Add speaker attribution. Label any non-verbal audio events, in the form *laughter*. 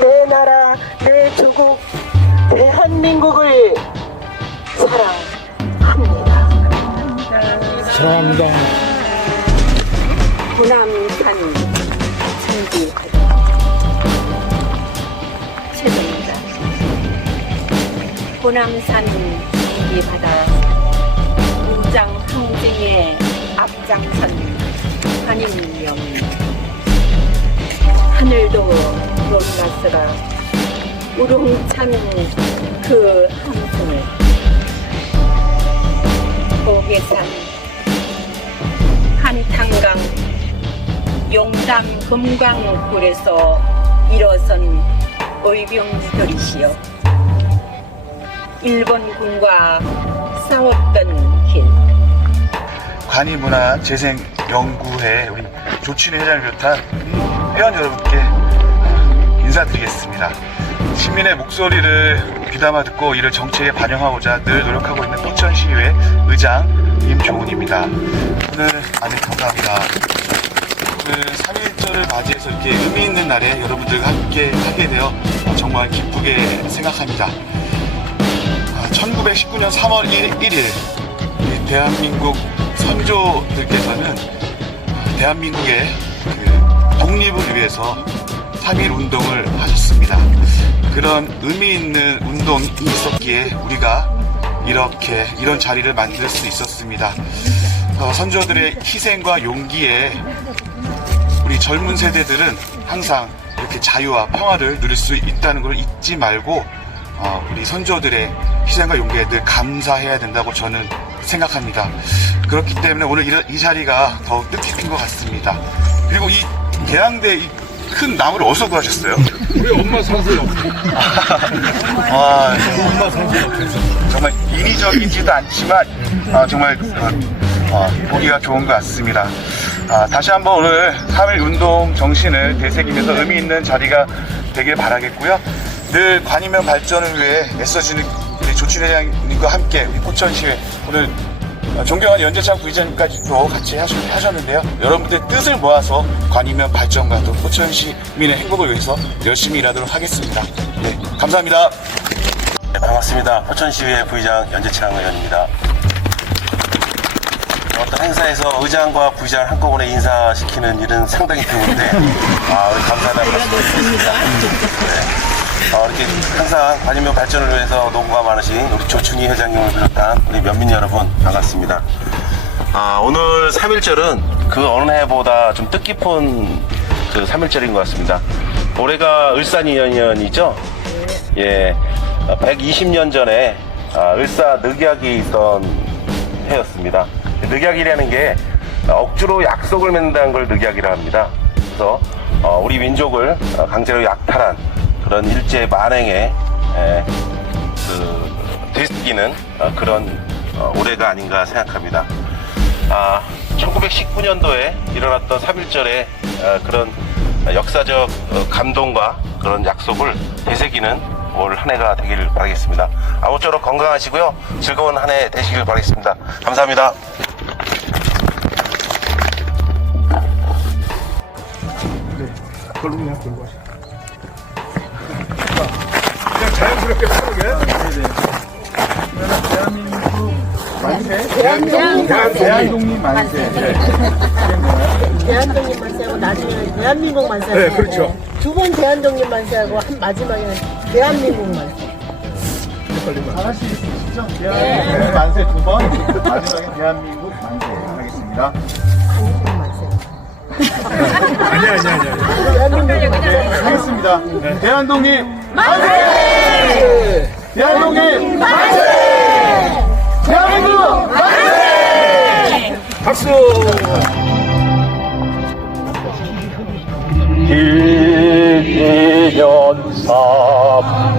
Speaker 1: 내 나라, 내 조국, 대한민국을 사랑합니다.
Speaker 2: 사랑합니다.
Speaker 1: 호남산 승기 최고입니다. 호남산 승기 바다 무장 항쟁에 앞장선 한인명 하늘도 놀랐으라 우렁찬 그 함성을 고개산 한탄강 용담 금강굴에서 일어선 의병들이시여. 일본군과 싸웠던 길.
Speaker 3: 관이문화재생연구회 우리 조춘희 회장을 비롯한 우리 회원 여러분께 인사드리겠습니다. 시민의 목소리를 귀담아 듣고 이를 정책에 반영하고자 늘 노력하고 있는 포천시의회 의장 임종훈입니다. 오늘 아주 감사합니다. 오늘 3.1절을 맞이해서 이렇게 의미 있는 날에 여러분들과 함께 하게 되어 정말 기쁘게 생각합니다. 1919년 3월 1, 일 대한민국 선조들께서는 대한민국의 그 독립을 위해서 3.1 운동을 하셨습니다. 그런 의미 있는 운동이 있었기에 우리가 이렇게 이런 자리를 만들 수 있었습니다. 어, 선조들의 희생과 용기에 우리 젊은 세대들은 항상 이렇게 자유와 평화를 누릴 수 있다는 걸 잊지 말고 어, 우리 선조들의 희생과 용기에 늘 감사해야 된다고 저는 생각합니다. 그렇기 때문에 오늘 이, 이 자리가 더욱 뜻깊은 것 같습니다. 그리고 이 대항대 이 큰 나무를 어디서 구하셨어요?
Speaker 2: 우리 엄마 사세요.
Speaker 3: 와, *laughs* 정말 인위적이지도 않지만 아, 정말 어, 어, 보기가 좋은 것 같습니다. 아, 다시 한번 오늘 3일 운동 정신을 되새기면서 의미 있는 자리가 되길 바라겠고요. 늘 관이면 발전을 위해 애써주는 우리 조춘 회장님과 함께 포천시회 오늘 어, 존경하는 연재창 부의장님까지도 같이 하셨, 하셨는데요. 여러분들의 뜻을 모아서 관이면 발전과 또 포천 시민의 행복을 위해서 열심히 일하도록 하겠습니다. 네, 감사합니다.
Speaker 4: 네, 반갑습니다. 포천시의회 부의장 연재창 의원입니다. 어떤 행사에서 의장과 부의장을 한꺼번에 인사시키는 일은 상당히 드문데, *laughs* 아, 우리 감사하다는 말씀을 드리겠습니다. 네. 어, 이렇게 항상 관인면 발전을 위해서 노고가 많으신 우리 조춘희 회장님을 비롯한 우리 면민 여러분, 반갑습니다. 아, 오늘 3.1절은 그 어느 해보다 좀 뜻깊은 그 3.1절인 것 같습니다. 올해가 을산이년이죠? 예, 120년 전에 아, 을사 늑약이 있던 해였습니다. 늑약이라는 게 억지로 약속을 맺는다는 걸 늑약이라 합니다. 그래서 어, 우리 민족을 어, 강제로 약탈한 그런 일제 만행에 에, 그 되새기는 어, 그런 어, 올해가 아닌가 생각합니다. 아, 1919년도에 일어났던 3.1절의 그런 역사적 어, 감동과 그런 약속을 되새기는 올 한 해가 되기를 바라겠습니다. 아무쪼록 건강하시고요. 즐거운 한 해 되시길 바라겠습니다. 감사합니다.
Speaker 2: 걸로 그냥 걸고 하시죠. 그냥 자연스럽게 하는 대한민국 대한독립 만세. 네.
Speaker 1: 대한독립 만세하고 나중에 대한민국 만세
Speaker 2: 네, 그렇죠.
Speaker 1: 두 번 대한독립 만세하고 한 마지막에는 대한민국 만세
Speaker 5: 하나씩이시죠? 대한민국 만세 두 번, 마지막에 대한민국 만세 하겠습니다.
Speaker 1: 한국 만세
Speaker 2: 아니 아니 아니. 아니.
Speaker 1: 대한민국
Speaker 5: 네, 하겠습니다. 대한독립 만세! 대한독립 만세! 대한민국
Speaker 2: 박수.
Speaker 6: 일년 삼